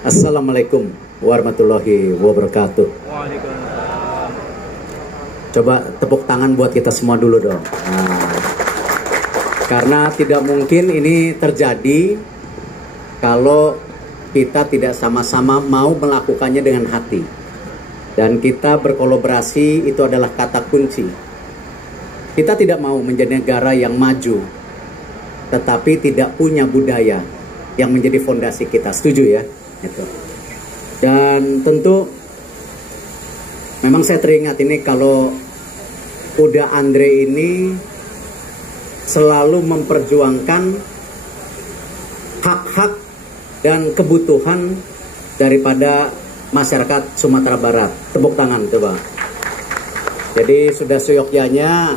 Assalamualaikum warahmatullahi wabarakatuh. Coba tepuk tangan buat kita semua dulu dong. Karena tidak mungkin ini terjadi kalau kita tidak sama-sama mau melakukannya dengan hati. Dan kita berkolaborasi, itu adalah kata kunci. Kita tidak mau menjadi negara yang maju, tetapi tidak punya budaya yang menjadi fondasi kita. Setuju ya? Gitu. Dan tentu memang saya teringat ini kalau Uda Andre ini selalu memperjuangkan hak-hak dan kebutuhan daripada masyarakat Sumatera Barat. Tepuk tangan coba. Jadi sudah seyogyanya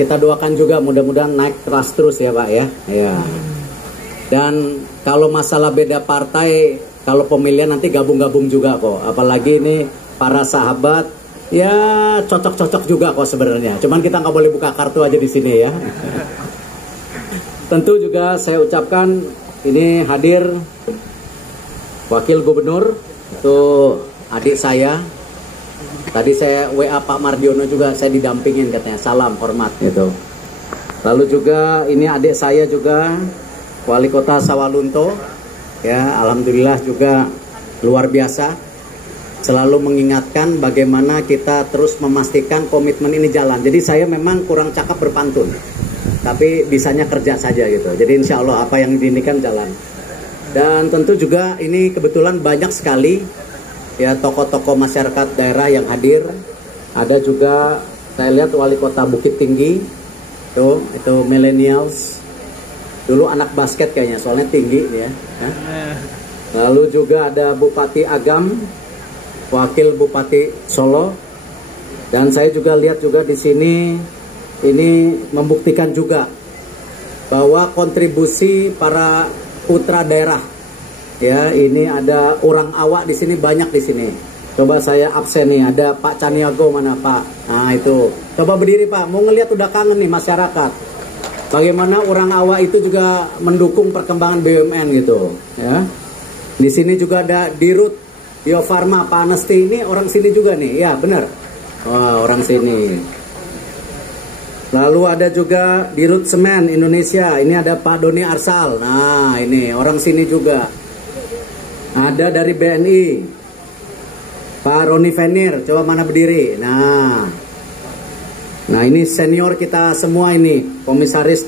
kita doakan juga mudah-mudahan naik terus ya Pak ya. Ya. Dan kalau masalah beda partai, kalau pemilihan nanti gabung-gabung juga kok. Apalagi ini para sahabat, ya cocok-cocok juga kok sebenarnya. Cuman kita nggak boleh buka kartu aja di sini ya. Tentu juga saya ucapkan ini hadir Wakil Gubernur, itu adik saya. Tadi saya WA Pak Mardiono juga, saya didampingin katanya, salam hormat gitu. Lalu juga ini adik saya juga, Wali Kota Sawalunto, ya alhamdulillah juga luar biasa, selalu mengingatkan bagaimana kita terus memastikan komitmen ini jalan. Jadi saya memang kurang cakap berpantun, tapi bisanya kerja saja gitu. Jadi insya Allah apa yang diinginkan jalan. Dan tentu juga ini kebetulan banyak sekali ya tokoh-tokoh masyarakat daerah yang hadir. Ada juga saya lihat Wali Kota Bukit Tinggi, tuh itu millennials. Dulu anak basket kayaknya, soalnya tinggi ya. Lalu juga ada Bupati Agam, Wakil Bupati Solo, dan saya juga lihat juga di sini ini membuktikan juga bahwa kontribusi para putra daerah. Ya, ini ada orang awak di sini banyak di sini. Coba saya absen nih, ada Pak Caniago mana Pak? Nah itu, coba berdiri Pak, mau ngelihat udah kangen nih masyarakat. Bagaimana orang awak itu juga mendukung perkembangan BUMN gitu, ya. Di sini juga ada Dirut Bio Farma, Pak Anesti ini orang sini juga nih, ya benar. Wah, orang sini. Lalu ada juga Dirut Semen Indonesia, ini ada Pak Doni Arsal. Nah, ini orang sini juga. Ada dari BNI, Pak Roni Venir, coba mana berdiri. Nah ini senior kita semua ini, Komisaris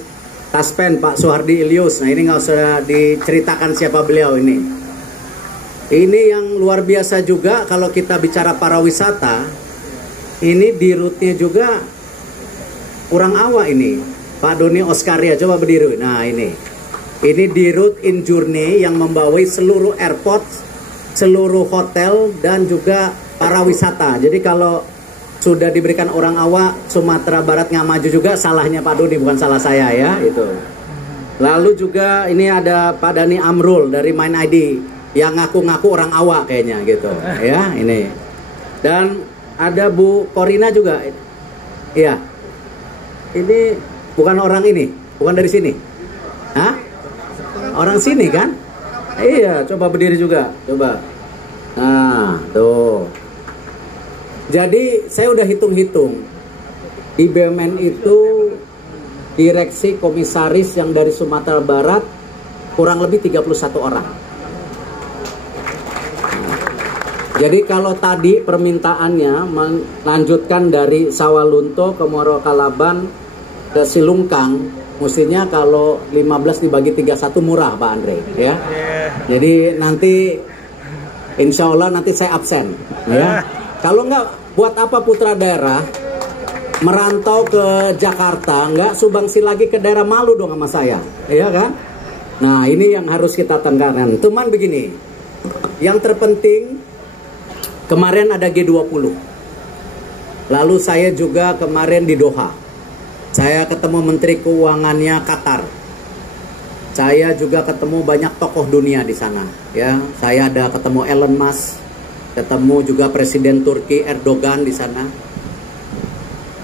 Taspen Pak Soehardi Ilyus. Nah ini nggak usah diceritakan siapa beliau ini. Ini yang luar biasa juga kalau kita bicara para wisata. Ini dirutnya juga orang awak ini, Pak Doni Oskaria, coba berdiri. Nah ini dirut in journey yang membawai seluruh airport, seluruh hotel dan juga para wisata. Jadi kalau sudah diberikan orang awak Sumatera Barat nggak maju juga, salahnya Pak Doni, bukan salah saya ya itu. Lalu juga ini ada Pak Dani Amrul dari Mind ID yang ngaku-ngaku orang awak kayaknya gitu ya ini. Dan ada Bu Korina juga. Iya. Ini bukan orang ini, bukan dari sini. Hah? Orang sini kan? Iya, coba berdiri juga, coba. Nah, tuh. Jadi saya udah hitung-hitung di BUMN itu direksi komisaris yang dari Sumatera Barat kurang lebih 31 orang. Jadi kalau tadi permintaannya melanjutkan dari Sawalunto ke Muaro Kalaban ke Silungkang, mestinya kalau 15 dibagi 31 murah Pak Andre ya. Jadi nanti insya Allah nanti saya absen ya. Kalau nggak, buat apa putra daerah merantau ke Jakarta, nggak sumbangsi lagi ke daerah, malu dong sama saya, ya kan? Nah ini yang harus kita tenggarkan. Cuman begini, yang terpenting kemarin ada G20. Lalu saya juga kemarin di Doha. Saya ketemu Menteri Keuangannya Qatar. Saya juga ketemu banyak tokoh dunia di sana. Ya, saya ada ketemu Elon Musk, ketemu juga Presiden Turki Erdogan di sana.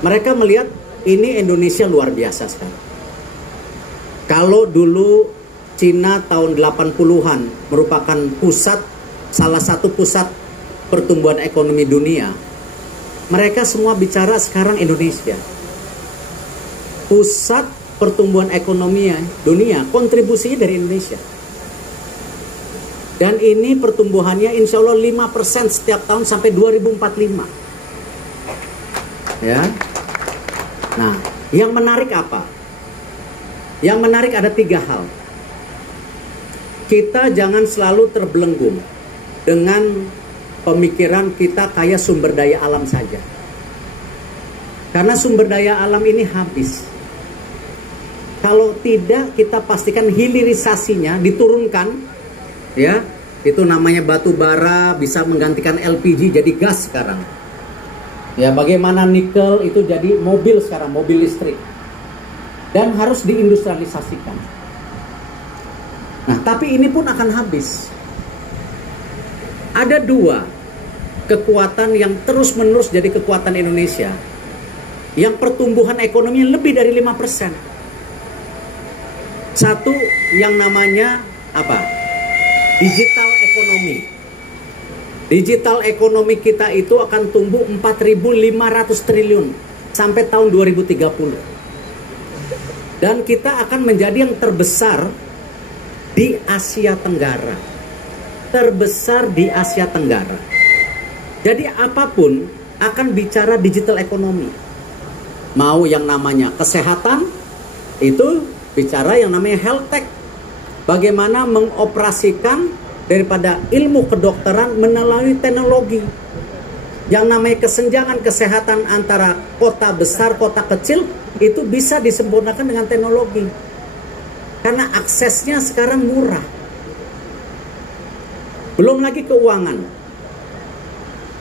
Mereka melihat ini Indonesia luar biasa sekarang. Kalau dulu Cina tahun 80-an merupakan salah satu pusat pertumbuhan ekonomi dunia. Mereka semua bicara sekarang Indonesia. Pusat pertumbuhan ekonomi dunia, kontribusinya dari Indonesia. Dan ini pertumbuhannya insya Allah 5% setiap tahun sampai 2045. Ya. Nah, yang menarik apa? Yang menarik ada 3 hal. Kita jangan selalu terbelenggu dengan pemikiran kita kayak sumber daya alam saja. Karena sumber daya alam ini habis. Kalau tidak, kita pastikan hilirisasinya diturunkan, ya. Itu namanya batu bara bisa menggantikan LPG jadi gas sekarang. Ya, bagaimana nikel itu jadi mobil sekarang, mobil listrik. Dan harus diindustrialisasikan. Nah, tapi ini pun akan habis. Ada 2 kekuatan yang terus-menerus jadi kekuatan Indonesia. Yang pertumbuhan ekonomi lebih dari 5%. Satu yang namanya apa? Digital ekonomi. Digital ekonomi kita itu akan tumbuh 4.500 triliun sampai tahun 2030. Dan kita akan menjadi yang terbesar di Asia Tenggara. Terbesar di Asia Tenggara. Jadi apapun akan bicara digital ekonomi. Mau yang namanya kesehatan, itu bicara yang namanya health tech. Bagaimana mengoperasikan daripada ilmu kedokteran melalui teknologi. Yang namanya kesenjangan kesehatan antara kota besar, kota kecil, itu bisa disempurnakan dengan teknologi. Karena aksesnya sekarang murah. Belum lagi keuangan.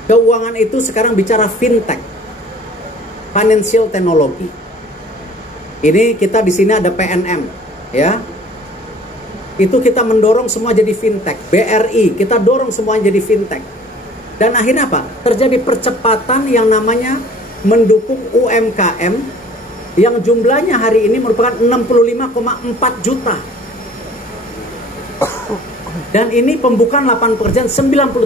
Keuangan itu sekarang bicara fintech. Financial technology. Ini kita di sini ada PNM, ya. Itu kita mendorong semua jadi fintech. BRI, kita dorong semuanya jadi fintech. Dan akhirnya apa? Terjadi percepatan yang namanya mendukung UMKM yang jumlahnya hari ini merupakan 65,4 juta. Dan ini pembukaan lapangan pekerjaan 97%.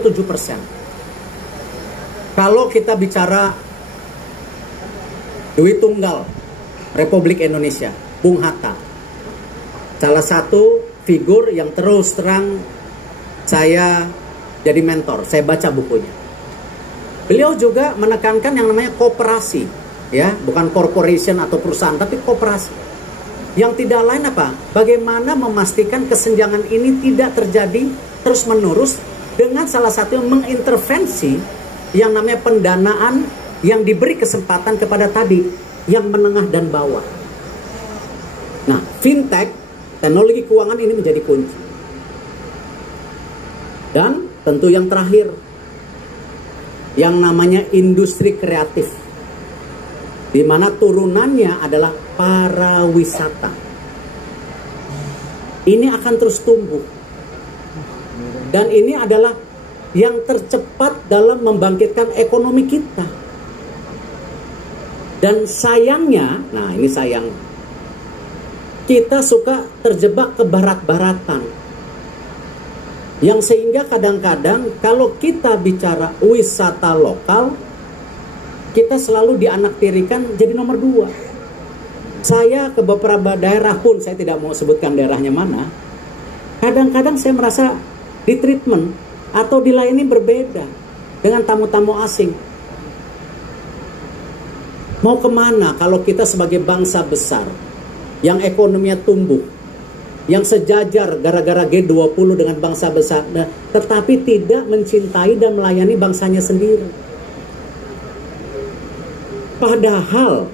Kalau kita bicara duit tunggal Republik Indonesia, Bung Hatta, salah satu figur yang terus terang saya jadi mentor, saya baca bukunya. Beliau juga menekankan yang namanya kooperasi, ya, bukan corporation atau perusahaan, tapi kooperasi. Yang tidak lain apa? Bagaimana memastikan kesenjangan ini tidak terjadi terus-menerus dengan salah satu yang mengintervensi yang namanya pendanaan yang diberi kesempatan kepada tadi yang menengah dan bawah. Nah, fintech, teknologi keuangan ini menjadi kunci. Dan tentu yang terakhir, yang namanya industri kreatif, di mana turunannya adalah pariwisata. Ini akan terus tumbuh. Dan ini adalah yang tercepat dalam membangkitkan ekonomi kita. Dan sayangnya, nah ini sayang, kita suka terjebak ke barat-baratan. Yang sehingga kadang-kadang kalau kita bicara wisata lokal, kita selalu dianaktirikan jadi nomor 2. Saya ke beberapa daerah pun, saya tidak mau sebutkan daerahnya mana, kadang-kadang saya merasa di treatment atau dilayani berbeda dengan tamu-tamu asing. Mau kemana kalau kita sebagai bangsa besar yang ekonominya tumbuh, yang sejajar gara-gara G20 dengan bangsa besar, tetapi tidak mencintai dan melayani bangsanya sendiri. Padahal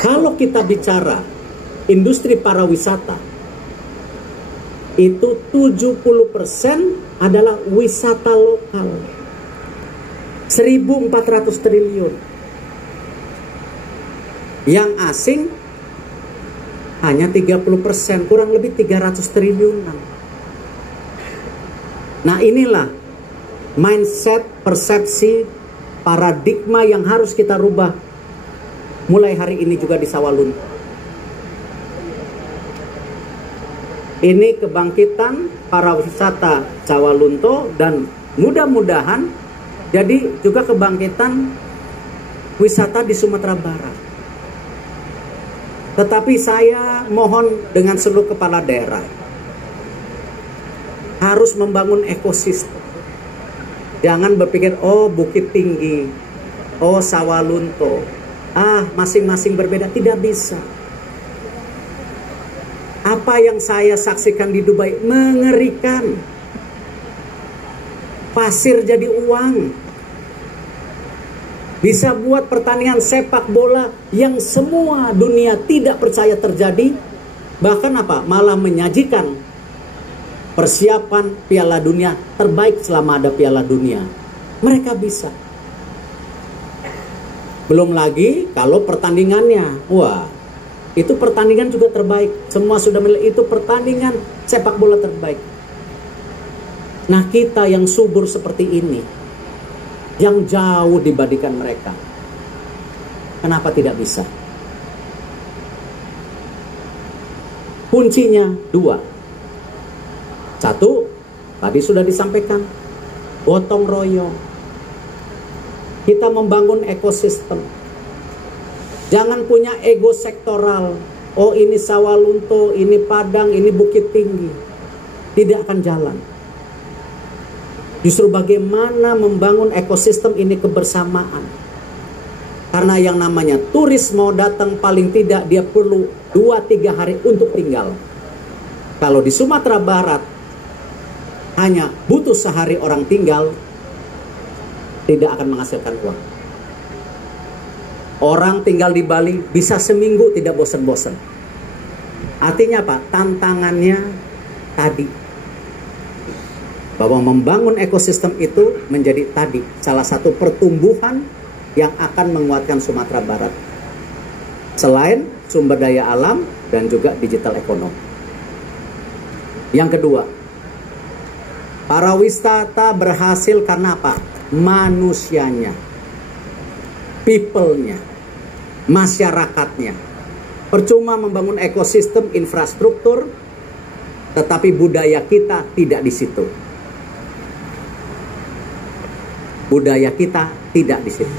kalau kita bicara industri pariwisata, itu 70% adalah wisata lokal. 1.400 triliun. Yang asing hanya 30%, kurang lebih 300 triliunan. Nah, inilah mindset, persepsi, paradigma yang harus kita rubah mulai hari ini juga di Sawalunto. Ini kebangkitan para wisata Sawalunto dan mudah-mudahan jadi juga kebangkitan wisata di Sumatera Barat. Tetapi saya mohon dengan seluruh kepala daerah harus membangun ekosistem. Jangan berpikir, oh Bukit Tinggi, oh Sawalunto, masing-masing berbeda. Tidak bisa. Apa yang saya saksikan di Dubai mengerikan. Pasir jadi uang. Bisa buat pertandingan sepak bola yang semua dunia tidak percaya terjadi. Bahkan malah menyajikan persiapan Piala Dunia terbaik selama ada Piala Dunia. Mereka bisa. Belum lagi kalau pertandingannya. Wah, itu pertandingan juga terbaik. Semua sudah melihat itu pertandingan sepak bola terbaik. Nah, kita yang subur seperti ini, yang jauh dibandingkan mereka, kenapa tidak bisa? Kuncinya dua. Satu, tadi sudah disampaikan, gotong royong. Kita membangun ekosistem. Jangan punya ego sektoral. Oh, ini Sawalunto, ini Padang, ini Bukit Tinggi. Tidak akan jalan. Justru bagaimana membangun ekosistem ini kebersamaan. Karena yang namanya turis mau datang paling tidak dia perlu 2-3 hari untuk tinggal. Kalau di Sumatera Barat hanya butuh sehari orang tinggal, tidak akan menghasilkan uang. Orang tinggal di Bali bisa seminggu tidak bosan-bosan. Artinya apa? Tantangannya tadi. Bahwa membangun ekosistem itu menjadi tadi salah satu pertumbuhan yang akan menguatkan Sumatera Barat. Selain sumber daya alam dan juga digital ekonomi. Yang kedua, para wisata berhasil karena apa? Manusianya, people-nya, masyarakatnya. Percuma membangun ekosistem infrastruktur, tetapi budaya kita tidak di situ. Budaya kita tidak di situ.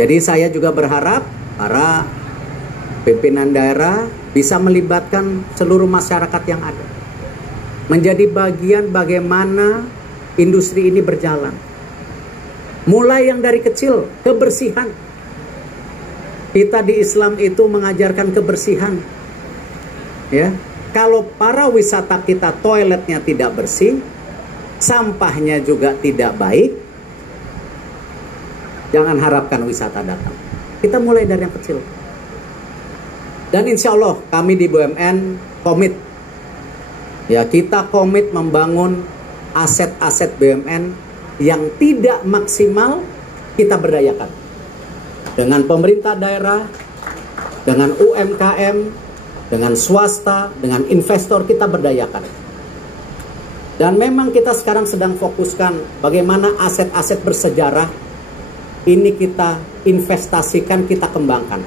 Jadi saya juga berharap para pimpinan daerah bisa melibatkan seluruh masyarakat yang ada. Menjadi bagian bagaimana industri ini berjalan. Mulai yang dari kecil, kebersihan. Kita di Islam itu mengajarkan kebersihan. Ya, kalau para wisata kita toiletnya tidak bersih, sampahnya juga tidak baik, jangan harapkan wisata datang. Kita mulai dari yang kecil. Dan insya Allah kami di BUMN komit. Ya, kita komit membangun aset-aset BUMN yang tidak maksimal kita berdayakan. Dengan pemerintah daerah, dengan UMKM, dengan swasta, dengan investor kita berdayakan. Dan memang kita sekarang sedang fokuskan bagaimana aset-aset bersejarah ini kita investasikan, kita kembangkan.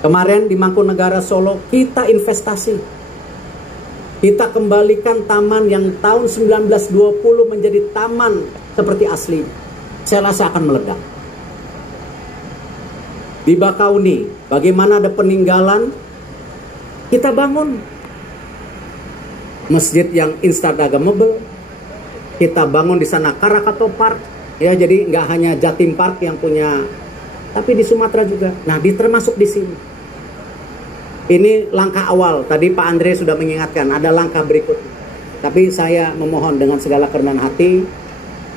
Kemarin di Mangkunegaara Solo kita investasi. Kita kembalikan taman yang tahun 1920 menjadi taman seperti asli. Saya rasa akan meledak. Di Bakauni, bagaimana ada peninggalan, kita bangun. Masjid yang instagramable, kita bangun di sana Karakato Park. Ya, jadi nggak hanya Jatim Park yang punya, tapi di Sumatera juga. Nah, termasuk di sini. Ini langkah awal. Tadi Pak Andre sudah mengingatkan ada langkah berikutnya. Tapi saya memohon dengan segala kerendahan hati,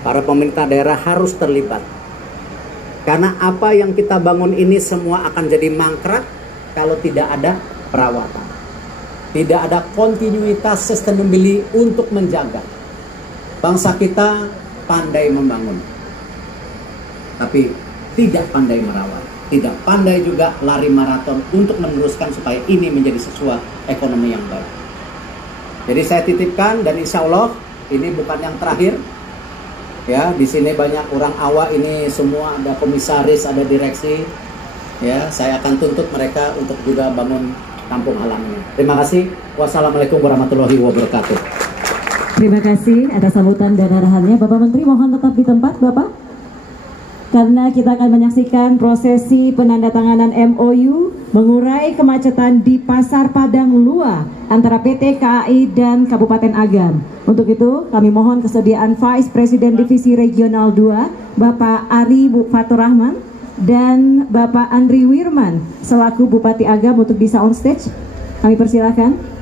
para pemerintah daerah harus terlibat. Karena apa yang kita bangun ini semua akan jadi mangkrak kalau tidak ada perawatan. Tidak ada kontinuitas sustainability untuk menjaga. Bangsa kita pandai membangun, tapi tidak pandai merawat. Tidak pandai juga lari maraton untuk meneruskan supaya ini menjadi sesuatu ekonomi yang baik. Jadi saya titipkan, dan insya Allah ini bukan yang terakhir. Ya, di sini banyak orang awak, ini semua ada komisaris, ada direksi. Ya, saya akan tuntut mereka untuk juga bangun kampung halamannya. Terima kasih. Wassalamualaikum warahmatullahi wabarakatuh. Terima kasih atas sambutan dan arahannya. Bapak Menteri mohon tetap di tempat, Bapak. Karena kita akan menyaksikan prosesi penandatanganan MOU mengurai kemacetan di Pasar Padang Lua antara PT KAI dan Kabupaten Agam. Untuk itu kami mohon kesediaan Vice President Divisi Regional 2 Bapak Ari Fatur Rahman dan Bapak Andri Wirman selaku Bupati Agam untuk bisa on stage. Kami persilahkan.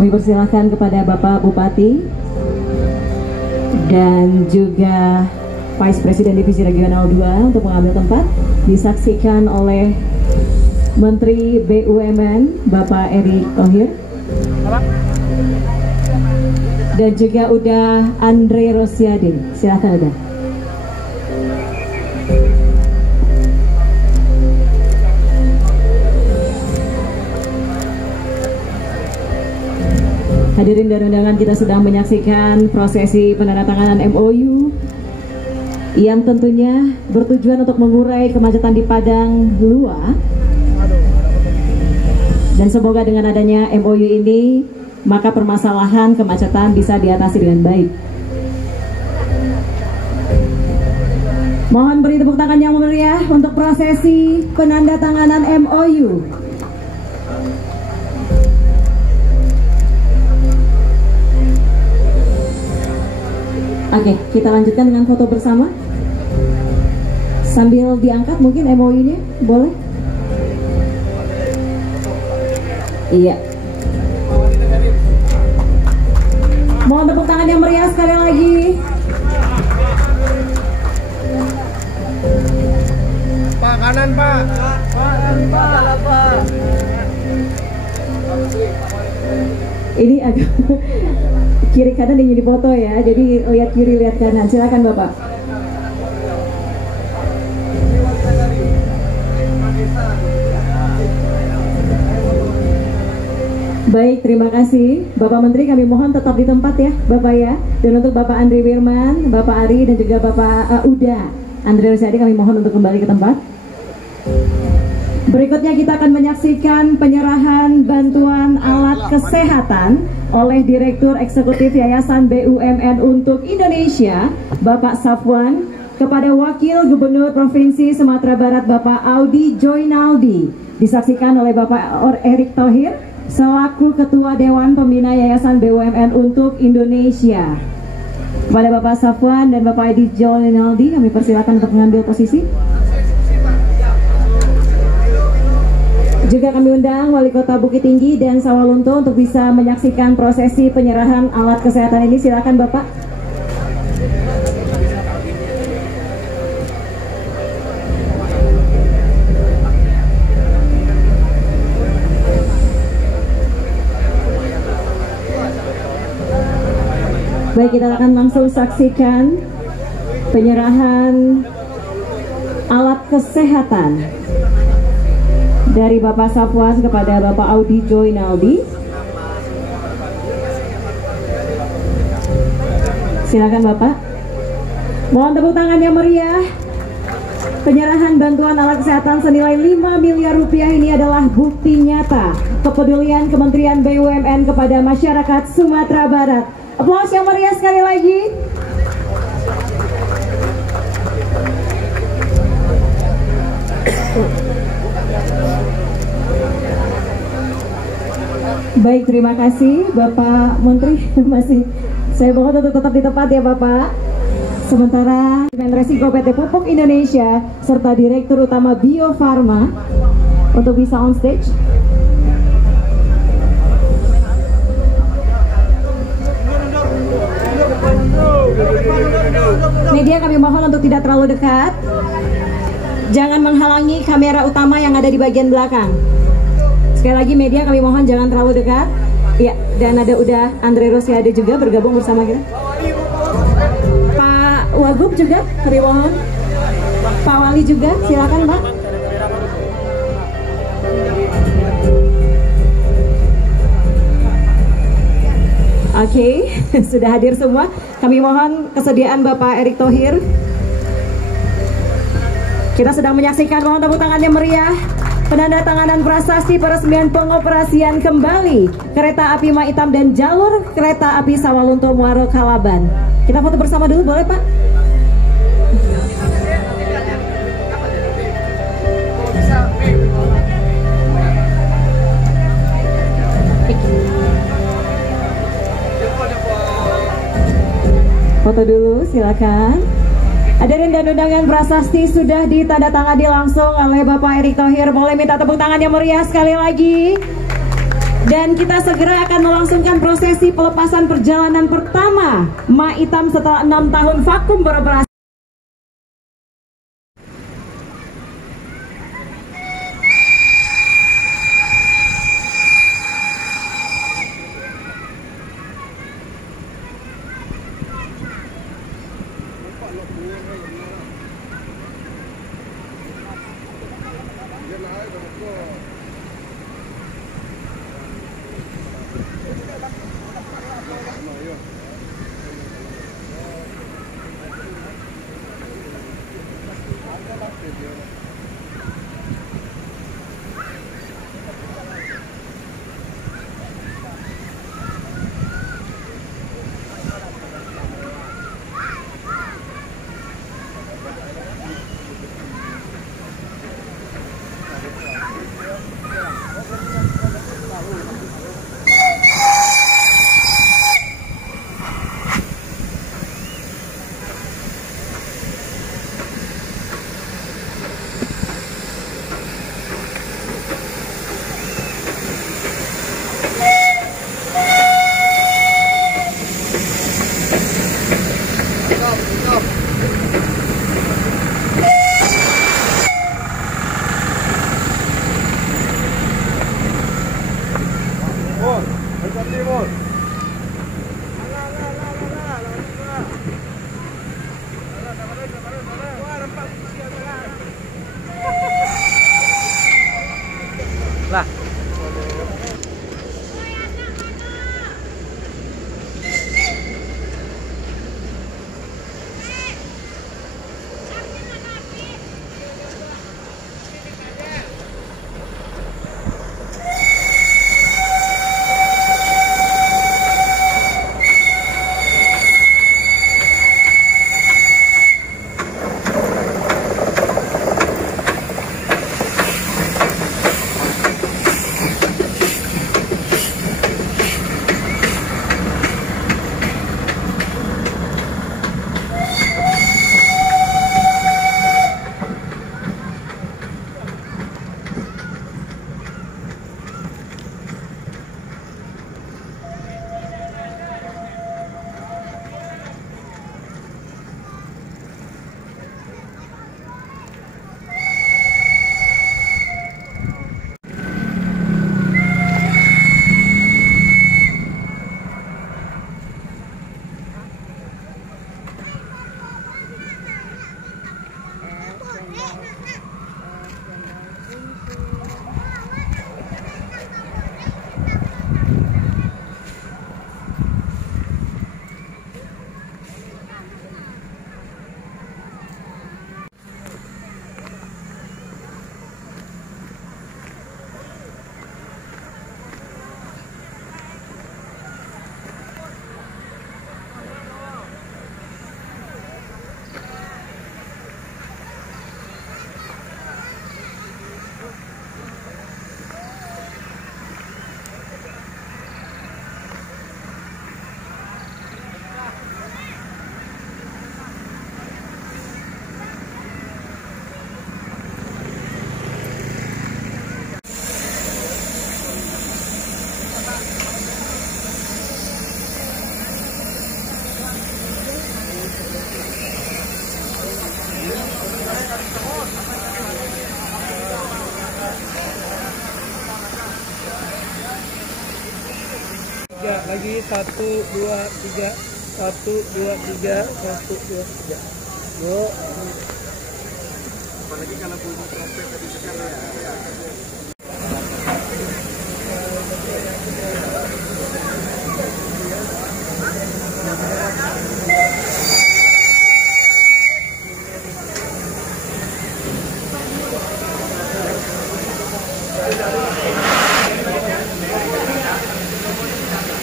Kami persilahkan kepada Bapak Bupati dan juga Vice President Divisi Regional 2 untuk mengambil tempat. Disaksikan oleh Menteri BUMN Bapak Erick Thohir dan juga udah Andre Rosiade. Silakan udah. Hadirin dan undangan, kita sedang menyaksikan prosesi penandatanganan MOU yang tentunya bertujuan untuk mengurai kemacetan di Padang Lua. Dan semoga dengan adanya MOU ini, maka permasalahan kemacetan bisa diatasi dengan baik. Mohon beri tepuk tangan yang meriah untuk prosesi penandatanganan MOU. Oke, kita lanjutkan dengan foto bersama. Sambil diangkat mungkin MOU-nya, boleh? Iya. Mohon tepuk tangan yang meriah sekali lagi. Pak, kanan Pak. Pak. Ini agak kiri kanan yang jadi foto ya, jadi lihat kiri lihat kanan. Silakan Bapak. Baik, terima kasih Bapak Menteri. Kami mohon tetap di tempat ya Bapak ya. Dan untuk Bapak Andri Wirman, Bapak Ari dan juga Bapak Uda Andre Rosiade, kami mohon untuk kembali ke tempat. Berikutnya kita akan menyaksikan penyerahan bantuan alat kesehatan oleh Direktur Eksekutif Yayasan BUMN untuk Indonesia, Bapak Safwan, kepada Wakil Gubernur Provinsi Sumatera Barat, Bapak Audi Joinaldi. Disaksikan oleh Bapak Erick Thohir, selaku Ketua Dewan Pembina Yayasan BUMN untuk Indonesia. Kepada Bapak Safwan dan Bapak Audi Joinaldi, kami persilakan untuk mengambil posisi. Juga kami undang Wali Kota Bukit Tinggi dan Sawalunto untuk bisa menyaksikan prosesi penyerahan alat kesehatan ini. Silakan Bapak. Baik, kita akan langsung saksikan penyerahan alat kesehatan dari Bapak Safwan kepada Bapak Audi Joinaldi. Silakan Bapak. Mohon tepuk tangan yang meriah. Penyerahan bantuan alat kesehatan senilai 5 miliar rupiah ini adalah bukti nyata kepedulian Kementerian BUMN kepada masyarakat Sumatera Barat. Aplaus yang meriah sekali lagi. Baik, terima kasih Bapak Menteri. Masih saya mohon untuk tetap di tempat ya Bapak. Sementara Manajemen Resiko PT Pupuk Indonesia serta Direktur Utama Bio Farma untuk bisa on stage. Media kami mohon untuk tidak terlalu dekat. Jangan menghalangi kamera utama yang ada di bagian belakang. Sekali lagi media kami mohon jangan terlalu dekat. Ya, dan ada udah Andre Rosiade juga bergabung bersama kita. Pak Wagub juga kami mohon. Pak Wali juga, silakan Pak. Oke, sudah hadir semua. Kami mohon kesediaan Bapak Erick Thohir. Kita sedang menyaksikan, mohon tepuk tangannya meriah, penandatanganan prasasti peresmian pengoperasian kembali kereta api Maitam dan jalur kereta api Sawalunto Muaro Kalaban. Kita foto bersama dulu, boleh Pak? Foto dulu, silakan. Hadirin dan undangan, prasasti sudah ditandatangani langsung oleh Bapak Erick Thohir. Boleh minta tepuk tangannya meriah sekali lagi. Dan kita segera akan melangsungkan prosesi pelepasan perjalanan pertama Maitam setelah 6 tahun vakum beroperasi. Lah. Lagi 1, 2, 3, 1, 2, 3, 1, 2, 3. Yuk. Apalagi kalau bunyi trompet tadi sekarang.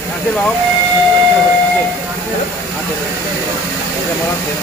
Kasih Bang. Oke.